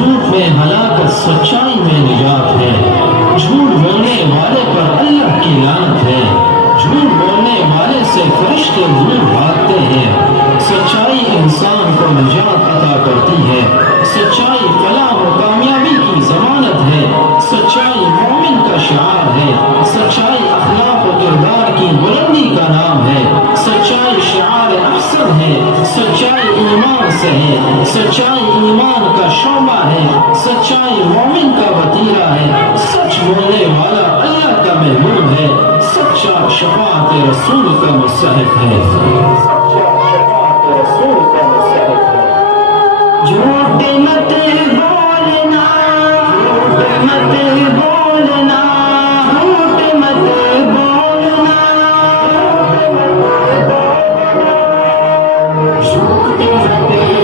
झूठ में हलाकत, सच्चाई में निजात है। झूठ बोलने वाले पर अल्लाह की लानत है। झूठ बोलने वाले से फरिश्ते दूर भागते हैं। सच्चाई इंसान को निजात अता करती है। सच्चाई फलाह व कामयाबी की जमानत है। सच्चाई मोमिन का शिआर है। सच्चाई अखलाक व किरदार की बुलंदी का नाम है। सच्चाई शिआर अफसल है। सच्चाई ईमान से है। सच्चाई ईमान का शोबा है। सच्चाई मोमिन का वतीरा है। सच बोलने वाला अल्लाह का महबूब है। सच्चा शफाअत रसूल का मुस्तहिक है। झूठ मत बोलना, झूठ मत बोलना, झूठ मत बोलना, झूठ मत